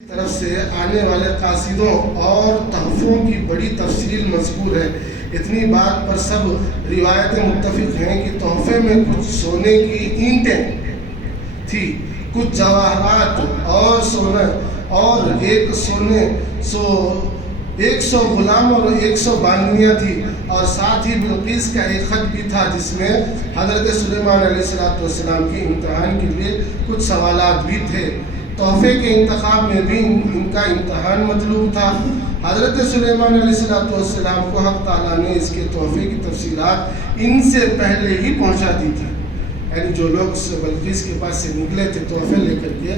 طرف سے آنے والے قاصدوں اور تحفوں کی بڑی تفصیل مذکور ہے۔ اتنی بات پر سب روایتیں متفق ہیں کہ تحفے میں کچھ سونے کی اینٹیں تھی، کچھ جواہرات اور سونا، اور ایک سو غلام اور 100 بانیاں تھی، اور ساتھ ہی بلقیس کا ایک خط بھی تھا جس میں حضرت سلیمان علیہ السلام کی امتحان کے لیے کچھ سوالات بھی تھے۔ تحفے کے انتخاب میں بھی ان کا امتحان مطلوب تھا۔ حضرت سلیمان علیہ السلام کو حق تعالیٰ نے اس کے تحفے کی تفصیلات ان سے پہلے ہی پہنچا دی تھی، یعنی جو لوگ بلقیس کے پاس سے نکلے تھے تحفے لے کر کے،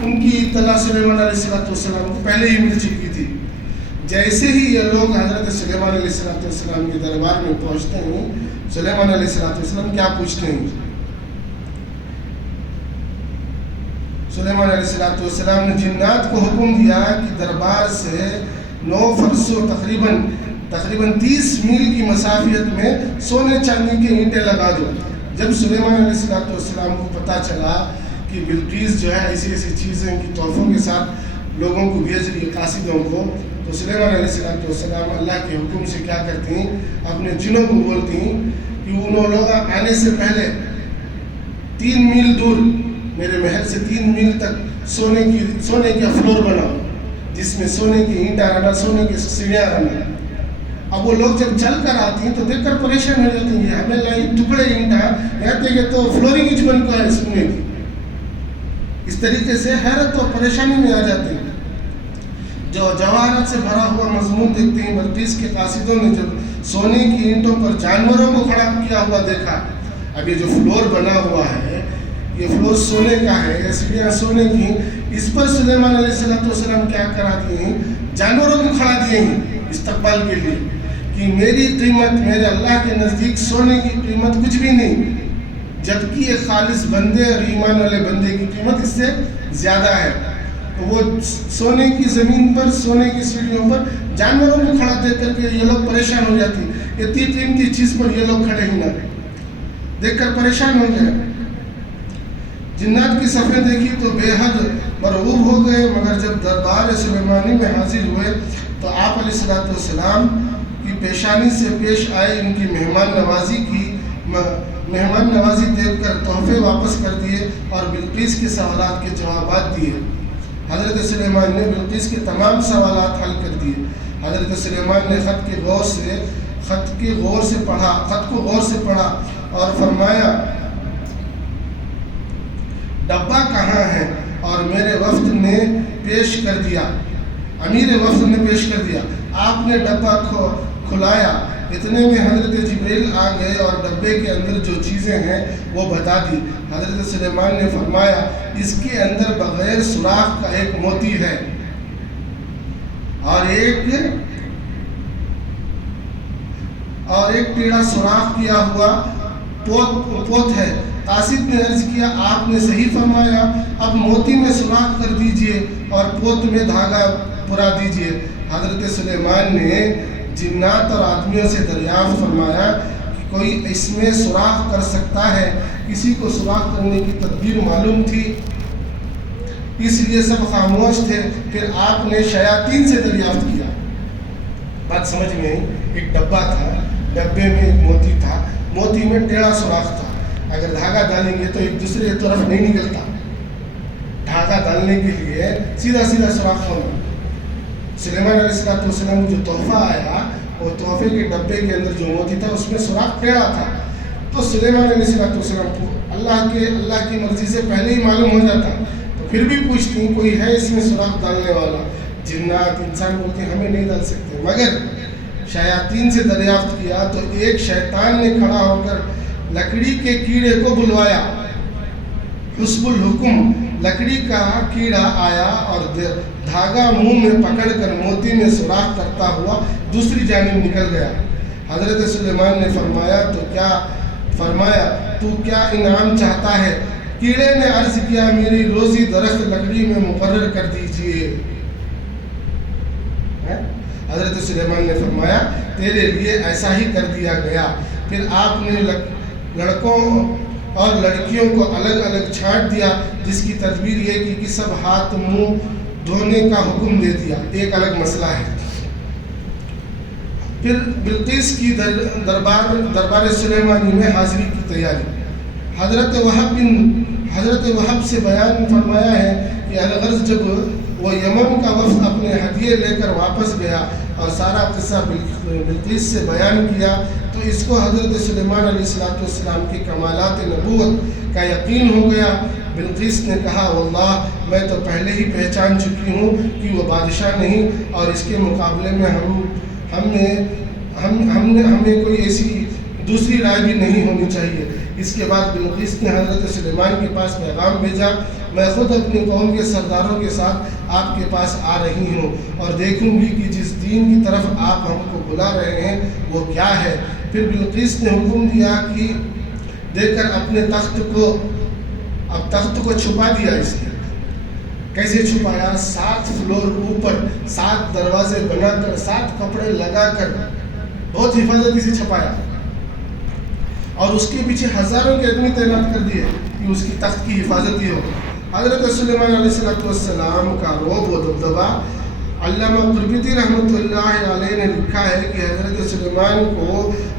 ان کی اطلاع سلیمان علیہ السلام کو پہلے ہی مل چکی تھی۔ جیسے ہی یہ لوگ حضرت سلیمان علیہ السلام کے دربار میں پہنچتے ہیں، سلیمان علیہ السلام کیا پوچھتے ہیں؟ سلیمان علیہ السلام نے جنات کو حکم دیا کہ دربار سے 9 فرسوں تقریباً 30 میل کی مسافت میں سونے چاندی کے اینٹیں لگا دو۔ جب سلیمان علیہ السلام کو پتہ چلا کہ بلقیس جو ہے ایسی چیزیں کی تحفوں کے ساتھ لوگوں کو بھیج رہی ہے، قاصدوں کو، تو سلیمان علیہ السلام اللہ کے حکم سے کیا کرتی ہیں، اپنے جنوں کو بولتی ہیں کہ انہوں لوگ آنے سے پہلے 3 میل دور میرے محل سے 3 میل تک سونے کا فلور بناؤ، جس میں سونے کی اینٹیں رہنا، سونے کی سیڑھیاں رہنا۔ اب وہ لوگ جب چل کر آتی ہیں تو دیکھ کر پریشان ہو جاتی ہیں، ہمیں لائی ٹکڑے اینٹا کہتے کہ تو فلورنگ ہی بن کو ہے سونے کی۔ اس طریقے سے حیرت اور پریشانی میں آ جاتے ہیں۔ جو جواہرات سے بھرا ہوا مضمون دیکھتے ہیں، بلقیس کے قاصدوں نے جب سونے کی اینٹوں پر جانوروں کو کھڑا کیا ہوا دیکھا، اب یہ جو فلور بنا ہوا ہے یہ فلور سونے کا ہے، سیڑھیاں سونے کی، اس پر سلیمان علیہ السلام کیا کرا دیے ہیں، جانوروں کو کھڑا دیے ہیں استقبال کے لیے، کہ میری قیمت میرے اللہ کے نزدیک سونے کی قیمت کچھ بھی نہیں، جبکہ ایک خالص بندے اور ایمان والے بندے کی قیمت اس سے زیادہ ہے۔ تو وہ سونے کی زمین پر، سونے کی سیڑھیوں پر جانوروں کو کھڑا دیکھ کر کے یہ لوگ پریشان ہو جاتی ہیں، اتنی قیمتی چیز پر یہ لوگ کھڑے ہی نہ، دیکھ کر پریشان ہو گئے۔ جنات کی صفیں دیکھی تو بے حد مرعوب ہو گئے، مگر جب دربار سلیمانی میں حاضر ہوئے تو آپ علیہ السلام کی پیشانی سے پیش آئے، ان کی مہمان نوازی دیکھ کر تحفے واپس کر دیے اور بلقیس کے سوالات کے جوابات دیے۔ حضرت سلیمان نے بلقیس کے تمام سوالات حل کر دیے۔ حضرت سلیمان نے خط کو غور سے پڑھا اور فرمایا، ڈبہ کہاں ہے؟ اور میرے وفد نے پیش کر دیا، امیر وفد نے پیش کر دیا۔ آپ نے ڈبہ کھلایا، اتنے میں حضرت جبریل آ گئے اور ڈبے کے اندر جو چیزیں ہیں وہ بتا دی۔ حضرت سلیمان نے فرمایا، اس کے اندر بغیر سوراخ کا ایک موتی ہے اور ایک ٹیڑھا سوراخ کیا ہوا پوت ہے۔ قاصد نے عرض کیا، آپ نے صحیح فرمایا، اب موتی میں سوراخ کر دیجئے اور پوت میں دھاگا پرا دیجئے۔ حضرت سلیمان نے جنات اور آدمیوں سے دریافت فرمایا کہ کوئی اس میں سوراخ کر سکتا ہے؟ کسی کو سوراخ کرنے کی تدبیر معلوم تھی، اس لیے سب خاموش تھے۔ پھر آپ نے شیاطین سے دریافت کیا۔ بات سمجھ میں آئی؟ ایک ڈبہ تھا، ڈبے میں ایک موتی تھا، موتی میں ٹیڑھا سوراخ تھا، اگر دھاگا ڈالیں گے تو ایک دوسرے طرف نہیں نکلتا، دھاگا ڈالنے کے لیے سیدھا سوراخ ہونا۔ سلیمان علیہ السلام جو تحفہ آیا، وہ تحفے کے ڈبے کے اندر جو موتی تھا اس میں سوراخ ٹیڑھا تھا، تو سلیمان علیہ السلام کو اللہ کی مرضی سے پہلے ہی معلوم ہو جاتا، تو پھر بھی پوچھتی ہیں کوئی ہے اس میں سوراخ ڈالنے والا؟ جنات انسان بولتے ہیں ہمیں نہیں ڈال سکتے، مگر شیاطین سے دریافت کیا تو ایک شیطان نے کھڑا ہو کر لکڑی کے کیڑے کو بلوایا۔ حسب الحکم لکڑی کا کیڑا آیا اور دھاگا منہ میں پکڑ کر موتی میں سوراخ کرتا ہوا دوسری جانب نکل گیا۔ حضرت سلیمان نے فرمایا تو کیا انعام چاہتا ہے؟ کیڑے نے عرض کیا، میری روزی درخت لکڑی میں مقرر کر دیجئے۔ حضرت سلیمان نے فرمایا، تیرے لیے ایسا ہی کر دیا گیا۔ پھر آپ نے لڑکوں اور لڑکیوں کو الگ الگ چھانٹ دیا، جس کی تدبیر یہ کی کہ سب ہاتھ منہ دھونے کا حکم دے دیا، ایک الگ مسئلہ ہے۔ پھر بلقیس کی دربار سلیمانی میں حاضری کی تیاری۔ حضرت وہب سے بیان فرمایا ہے کہ الغرض جب وہ یمن کا وفد اپنے ہدیے لے کر واپس گیا اور سارا قصہ بلقیس سے بیان کیا تو اس کو حضرت سلیمان علیہ السلام کی کمالات نبوت کا یقین ہو گیا۔ بلقیس نے کہا واللہ میں تو پہلے ہی پہچان چکی ہوں کہ وہ بادشاہ نہیں، اور اس کے مقابلے میں ہمیں کوئی ایسی دوسری رائے بھی نہیں ہونی چاہیے۔ اس کے بعد بلقیس نے حضرت سلیمان کے پاس پیغام بھیجا، میں خود اپنی قوم کے سرداروں کے ساتھ آپ کے پاس آ رہی ہوں اور دیکھوں گی کہ جس دین کی طرف آپ ہم کو بلا رہے ہیں وہ کیا ہے۔ پھر بلقیس نے حکم دیا کہ دے کر اپنے تخت کو چھپا دیا۔ اس نے کیسے چھپایا؟ 7 فلور اوپر 7 دروازے بنا کر 7 کپڑے لگا کر بہت حفاظتی سے چھپایا، اور اس کے پیچھے ہزاروں کے آدمی تعینات کر دیے کہ اس کی تخت کی حفاظتی ہو۔ حضرت سلیمان علیہ السلام کا رعب و دبدبا، علامہ قرطبی رحمۃ اللہ علیہ نے لکھا ہے کہ حضرت سلیمان کو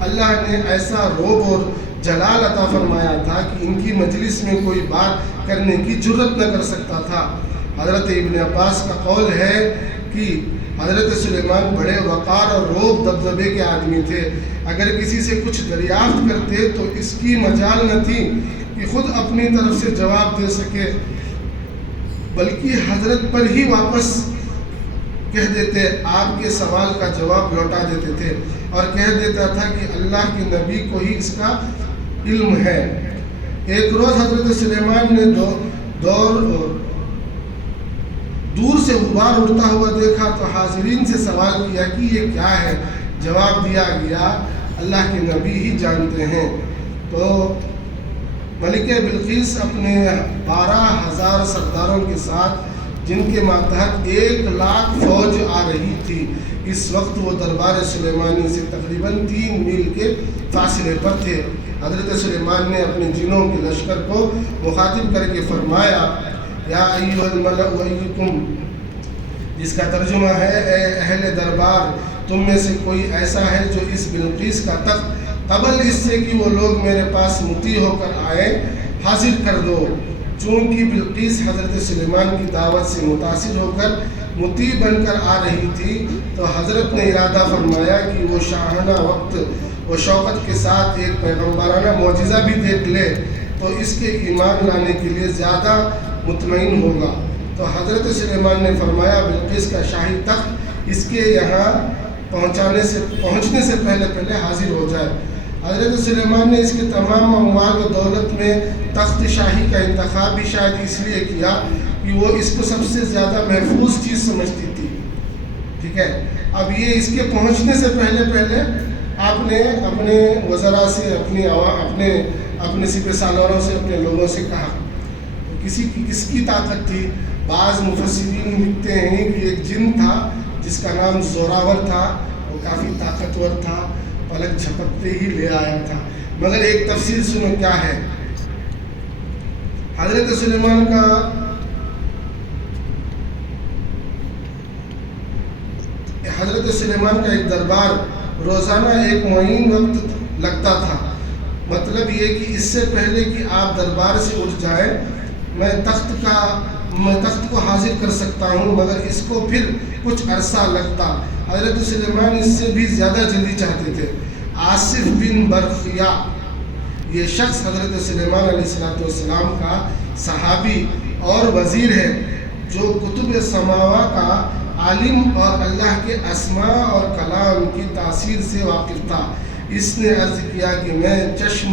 اللہ نے ایسا رعب اور جلال عطا فرمایا تھا کہ ان کی مجلس میں کوئی بات کرنے کی جرت نہ کر سکتا تھا۔ حضرت ابن عباس کا قول ہے کہ حضرت سلیمان بڑے وقار اور رعب دبدبے کے آدمی تھے، اگر کسی سے کچھ دریافت کرتے تو اس کی مجال نہ تھی کہ خود اپنی طرف سے جواب دے سکے، بلکہ حضرت پر ہی واپس کہہ دیتے، آپ کے سوال کا جواب لوٹا دیتے تھے اور کہہ دیتا تھا کہ اللہ کے نبی کو ہی اس کا علم ہے۔ ایک روز حضرت سلیمان نے دور سے غبار اڑتا ہوا دیکھا تو حاضرین سے سوال کیا کہ یہ کیا ہے؟ جواب دیا گیا اللہ کے نبی ہی جانتے ہیں۔ تو ملکہ بلقیس اپنے 12,000 سرداروں کے ساتھ، جن کے ماتحت 1,00,000 فوج آ رہی تھی، اس وقت وہ دربار سلیمانی سے تقریباً 3 میل کے فاصلے پر تھے۔ حضرت سلیمان نے اپنے جنوں کے لشکر کو مخاطب کر کے فرمایا یا ایھا الملأ ایکم، جس کا ترجمہ ہے اے اہل دربار، تم میں سے کوئی ایسا ہے جو اس بلقیس کا تخت قبل اس سے کہ وہ لوگ میرے پاس مطیع ہو کر آئے حاضر کر دو۔ چونکہ بلقیس حضرت سلیمان کی دعوت سے متاثر ہو کر مطیع بن کر آ رہی تھی تو حضرت نے ارادہ فرمایا کہ وہ شاہانہ وقت و شوقت کے ساتھ ایک پیغمبرانہ معجزہ بھی دیکھ لے تو اس کے ایمان لانے کے لیے زیادہ مطمئن ہوگا۔ تو حضرت سلیمان نے فرمایا بلقیس کا شاہی تخت اس کے یہاں پہنچنے سے پہلے حاضر ہو جائے۔ حضرت سلیمان نے اس کے تمام اموال و دولت میں تخت شاہی کا انتخاب بھی شاید اس لیے کیا کہ وہ اس کو سب سے زیادہ محفوظ چیز سمجھتی تھی۔ ٹھیک ہے، اب یہ اس کے پہنچنے سے پہلے آپ نے اپنے وزراء سے، اپنے سپہ سالاروں سے، اپنے لوگوں سے کہا۔ کس کی طاقت تھی؟ بعض مفسرین لکھتے ہیں کہ ایک جن تھا جس کا نام زوراور تھا، وہ کافی طاقتور تھا، پلک جھپکتے ہی لے آیا تھا۔ مگر ایک تفسیر سنو کیا ہے۔ حضرت سلیمان کا ایک دربار روزانہ ایک معین وقت لگتا تھا، مطلب یہ کہ اس سے پہلے کہ آپ دربار سے اٹھ جائیں میں تخت کو حاضر کر سکتا ہوں، مگر اس کو پھر کچھ عرصہ لگتا۔ حضرت سلیمان اس سے بھی زیادہ جلدی چاہتے تھے۔ آصف بن برخیا یہ شخص حضرت سلیمان علیہ السلام کا صحابی اور وزیر ہے، جو کتب سماوہ کا عالم اور اللہ کے اسماء اور کلام کی تاثیر سے واقف تھا۔ اس نے عرض کیا کہ میں چشم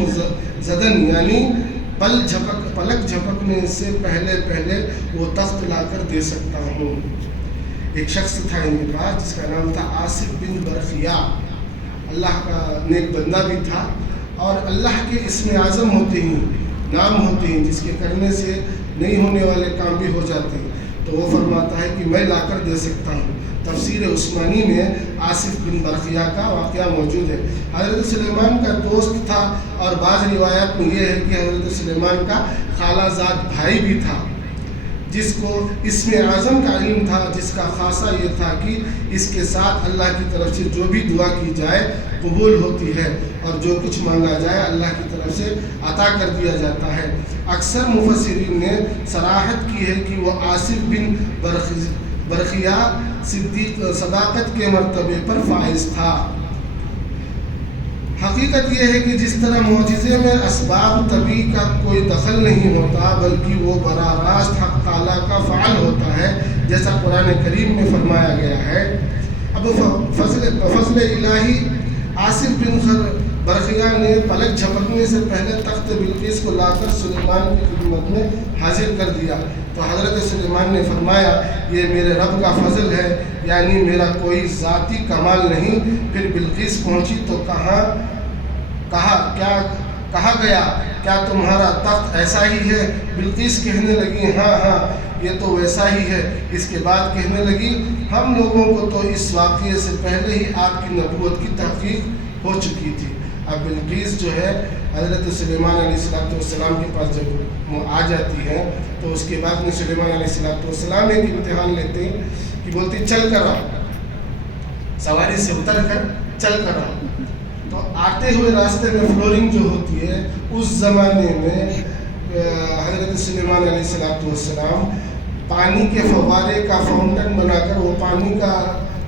زدن یعنی پلک جھپکنے سے پہلے وہ تخت لا کر دے سکتا ہوں۔ ایک شخص تھا ان کے پاس جس کا نام تھا آصف بن برخیا، اللہ کا نیک بندہ بھی تھا، اور اللہ کے اسم اعظم ہوتے ہیں، نام ہوتے ہیں جس کے کرنے سے نہیں ہونے والے کام بھی ہو جاتے ہیں، تو وہ فرماتا ہے کہ میں لا کر دے سکتا ہوں۔ تفسیر عثمانی میں آصف بن برخیا کا واقعہ موجود ہے۔ حضرت سلیمان کا دوست تھا، اور بعض روایات میں یہ ہے کہ حضرت سلیمان کا خالہ زاد بھائی بھی تھا۔ جس کو اسم اعظم کا علم تھا، جس کا خاصہ یہ تھا کہ اس کے ساتھ اللہ کی طرف سے جو بھی دعا کی جائے قبول ہوتی ہے، اور جو کچھ مانگا جائے اللہ کی طرف سے عطا کر دیا جاتا ہے۔ اکثر مفسرین نے صراحت کی ہے کہ وہ آصف بن برخیا صداقت کے مرتبے پر فائز تھا۔ حقیقت یہ ہے کہ جس طرح معجزے میں اسباب طبی کا کوئی دخل نہیں ہوتا، بلکہ وہ براہ راست حق تعالیٰ کا فعل ہوتا ہے، جیسا قرآن کریم میں فرمایا گیا ہے۔ اب فضل الہی آصف بن برخیا نے پلک جھپکنے سے پہلے تخت بلقیس کو لا کر سلیمان کی خدمت میں حاضر کر دیا، تو حضرت سلیمان نے فرمایا یہ میرے رب کا فضل ہے، یعنی میرا کوئی ذاتی کمال نہیں۔ پھر بلقیس پہنچی تو کہا گیا کیا تمہارا تخت ایسا ہی ہے؟ بلقیس کہنے لگی ہاں یہ تو ویسا ہی ہے۔ اس کے بعد کہنے لگی ہم لوگوں کو تو اس واقعے سے پہلے ہی آپ کی نبوت کی تحقیق ہو چکی تھی۔ اب بلقیس جو ہے حضرت سلیمان علیہ السلام کے پاس جب آ جاتی ہے تو اس کے بعد میں سلیمان علیہ السلام ایک امتحان لیتے ہیں کہ بولتی چل کر آؤ، سواری سے اتر کر چل کر آؤ۔ تو آتے ہوئے راستے میں فلورنگ جو ہوتی ہے، اس زمانے میں حضرت سلیمان علیہ السلام پانی کے فوارے کا فاؤنٹن بنا کر وہ پانی کا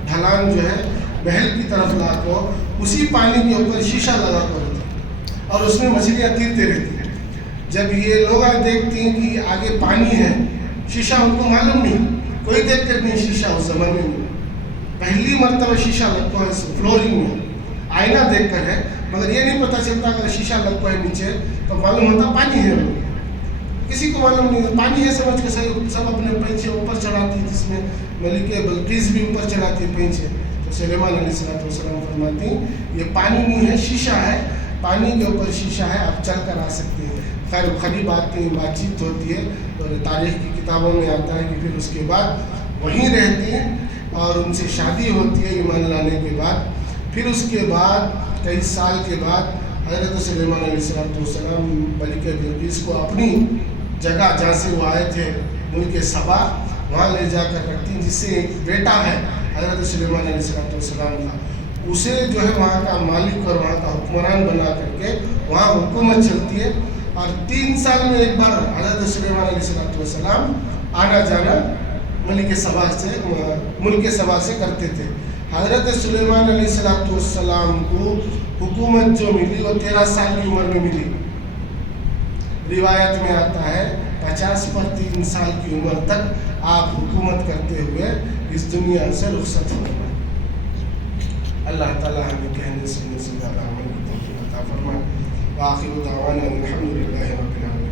ڈھلان جو ہے محل کی طرف لا کر اسی پانی کے اوپر شیشہ لگا کر ہوتا اور اس میں مچھلیاں تیرتے رہتی ہیں۔ جب یہ لوگ دیکھتے ہیں کہ آگے پانی ہے، شیشہ ان کو معلوم نہیں، کوئی دیکھ کر نہیں شیشہ اس زمانے میں پہلی مرتبہ شیشہ لگتا ہے فلورنگ میں، آئینہ دیکھ کر ہے، مگر یہ نہیں پتہ چلتا اگر شیشہ لگتا ہے نیچے تو معلوم ہوتا پانی ہے، کسی کو معلوم نہیں، پانی ہے سمجھ کے سب اپنے پینچے اوپر چڑھاتی ہے، جس میں ملکہ بلقیس بھی اوپر چڑھاتی ہے پینچے۔ تو سلیمان علیہ السلام فرماتی ہیں یہ پانی نہیں ہے، شیشہ ہے، پانی کے اوپر شیشہ ہے، آپ چل کر آ سکتے ہیں۔ خیر قریب بات چیت ہوتی ہے اور تاریخ کی کتابوں میں آتا ہے کہ پھر اس کے بعد وہیں رہتے ہیں اور ان سے شادی ہوتی ہے ایمان لانے کے بعد۔ پھر اس کے بعد کئی سال کے بعد حضرت سلیمان علیہ السلام ملکہ بلقیس کو اپنی جگہ جہاں سے وہ آئے تھے ملک سبا وہاں لے جا کر رکھتی ہیں، جس سے ایک بیٹا ہے حضرت سلیمان علیہ السلام کا، اسے جو ہے وہاں کا مالک اور وہاں کا حکمران بنا کر کے وہاں حکومت چلتی ہے، اور 3 سال میں ایک بار حضرت سلیمان علیہ السلام آنا جانا ملک سبا سے کرتے تھے۔ حضرت سلیمان علیہ السلام کو حکومت جو ملی وہ 13 سال کی عمر میں ملی۔ روایت میں آتا ہے 50 پر 3 سال کی عمر تک آپ حکومت کرتے ہوئے اس دنیا سے رخصت ہوئے۔ اللہ تعالیٰ ہمیں کہنے سے زیادہ عمل کی توفیق عطا فرمائے۔ وآخر دعوانا الحمد للہ رب العالمین۔